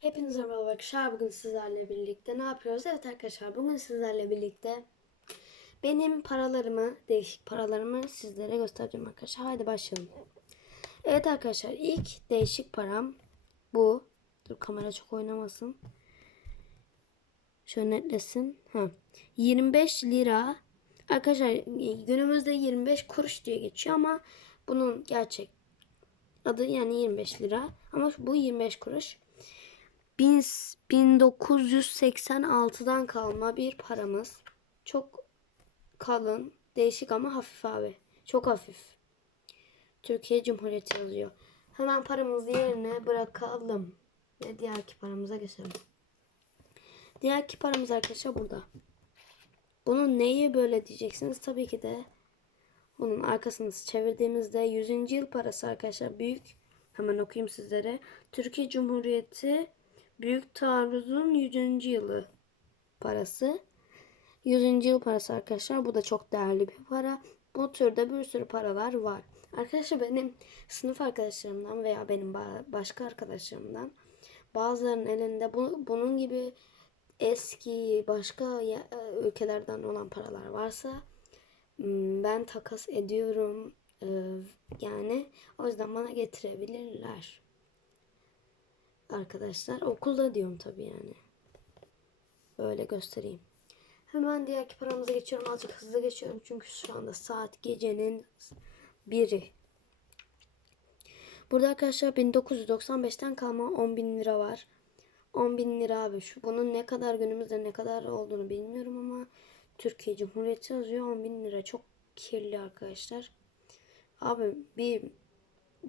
Hepinize merhaba arkadaşlar. Bugün sizlerle birlikte ne yapıyoruz? Evet arkadaşlar bugün sizlerle birlikte benim paralarımı, değişik paralarımı sizlere göstereceğim arkadaşlar. Haydi başlayalım. Evet arkadaşlar ilk değişik param bu. Dur kamera çok oynamasın. Şöyle netlesin. Ha. 25 lira. Arkadaşlar günümüzde 25 kuruş diye geçiyor ama bunun gerçek adı yani 25 lira. Ama bu 25 kuruş. 1986'dan kalma bir paramız. Çok kalın, değişik ama hafif abi. Çok hafif. Türkiye Cumhuriyeti yazıyor. Hemen paramızı yerine bırakalım. Ve diğerki paramıza geçelim. Diğerki paramız arkadaşlar burada. Bunun neyi böyle diyeceksiniz? Tabii ki de bunun arkasını çevirdiğimizde 100. yıl parası arkadaşlar büyük. Hemen okuyayım sizlere. Türkiye Cumhuriyeti Büyük Taarruz'un 100. yılı parası. 100. yıl parası arkadaşlar. Bu da çok değerli bir para. Bu türde bir sürü paralar var. Arkadaşlar benim sınıf arkadaşlarımdan veya benim başka arkadaşlarımdan bazılarının elinde bu, bunun gibi eski başka ülkelerden olan paralar varsa ben takas ediyorum. Yani o yüzden bana getirebilirler arkadaşlar. Okulda diyorum tabii yani. Böyle göstereyim. Hemen diğerki paramıza geçiyorum. Azıcık hızlı geçiyorum. Çünkü şu anda saat gecenin biri. Burada arkadaşlar 1995'ten kalma 10 bin lira var. 10 bin lira abi. Şu, bunun ne kadar günümüzde ne kadar olduğunu bilmiyorum ama Türkiye Cumhuriyeti yazıyor 10 bin lira. Çok kirli arkadaşlar. Abi bir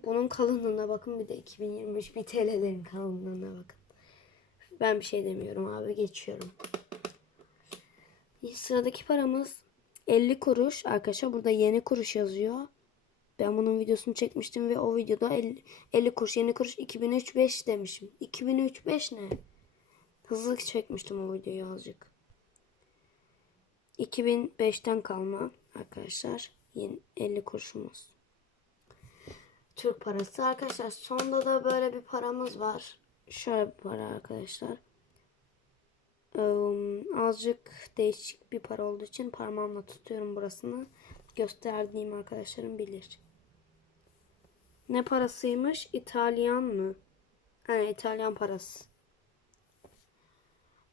bunun kalınlığına bakın bir de 2023 bir TL'lerin kalınlığına bakın. Ben bir şey demiyorum abi geçiyorum. Sıradaki paramız 50 kuruş. Arkadaşlar burada yeni kuruş yazıyor. Ben bunun videosunu çekmiştim ve o videoda 50, 50 kuruş yeni kuruş 2003 demişim. 2003 ne? Hızlı çekmiştim o videoyu azıcık. 2005'ten kalma arkadaşlar. Yeni 50 kuruşumuz. Türk parası. Arkadaşlar sonda da böyle bir paramız var. Şöyle bir para arkadaşlar. Ee, azıcık değişik bir para olduğu için parmağımla tutuyorum burasını. Gösterdiğim arkadaşlarım bilir. Ne parasıymış? İtalyan mı? Yani İtalyan parası.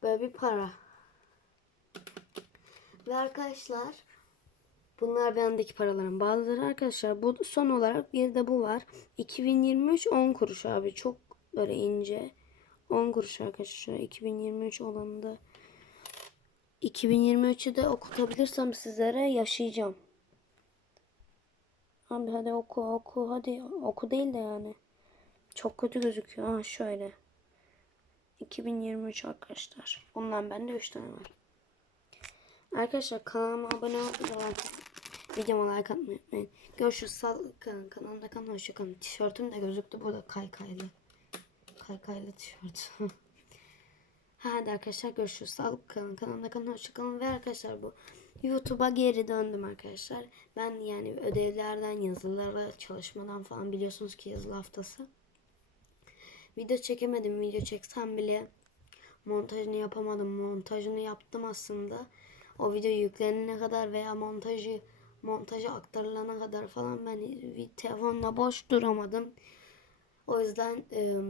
Böyle bir para. Ve arkadaşlar Bunlar bendeki paraların bazıları arkadaşlar. Bu son olarak bir de bu var. 2023 10 kuruş abi. Çok böyle ince. 10 kuruş arkadaşlar. 2023 olanında 2023'ü de okutabilirsem sizlere yaşayacağım. Abi hadi oku oku hadi oku değil de yani. Çok kötü gözüküyor. Ha şöyle. 2023 arkadaşlar. Bundan bende 3 tane var. Arkadaşlar kanalıma abone olmayı Videoma like atmayı unutmayın. Görüşürüz. Sağlıklı kalın. Kanalımda kalın. Hoşçakalın. Tişörtüm de gözüktü. Burada kaykaylı. Kaykaylı tişört. Hadi arkadaşlar görüşürüz. Sağlıklı kalın. Kanalımda kalın. Hoşçakalın. Ve arkadaşlar bu YouTube'a geri döndüm arkadaşlar. Ben yani ödevlerden, yazılara, çalışmadan falan biliyorsunuz ki yazılı haftası. Video çekemedim. Video çeksem bile montajını yapamadım. Montajını yaptım aslında. O video yüklenene kadar veya montajı montaja aktarılana kadar falan ben telefonla boş duramadım. O yüzden e,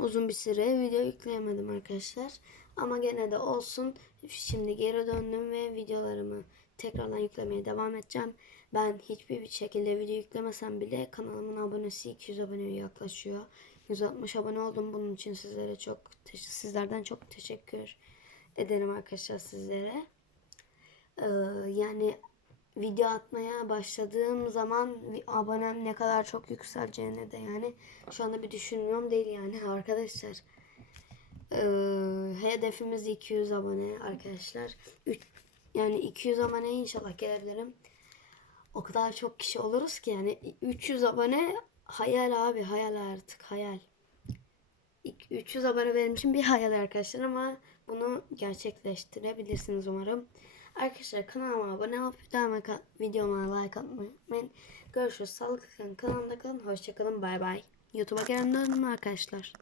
uzun bir süre video yükleyemedim arkadaşlar. Ama gene de olsun. Şimdi geri döndüm ve videolarımı tekrardan yüklemeye devam edeceğim. Ben hiçbir şekilde video yüklemesem bile kanalımın abonesi 200 aboneye yaklaşıyor. 160 abone oldum. Bunun için sizlere çok sizlerden çok teşekkür ederim arkadaşlar sizlere. Ee, yani video atmaya başladığım zaman abonem ne kadar çok yükseleceğini de yani şu anda bir düşünmüyorum değil yani arkadaşlar. Ee, hedefimiz 200 abone arkadaşlar. Üç, yani 200 abone inşallah gelebilirim. O kadar çok kişi oluruz ki yani 300 abone hayal abi hayal artık hayal. 300 abone benim için bir hayal arkadaşlar ama bunu gerçekleştirebilirsiniz umarım. Arkadaşlar kanalıma abone olup devam videoma like atmayı unutmayın. Görüşürüz. Sağlıklı kalın. Kanalımda kalın. Hoşçakalın. Bay bay. YouTube'a gelen döndüm arkadaşlar.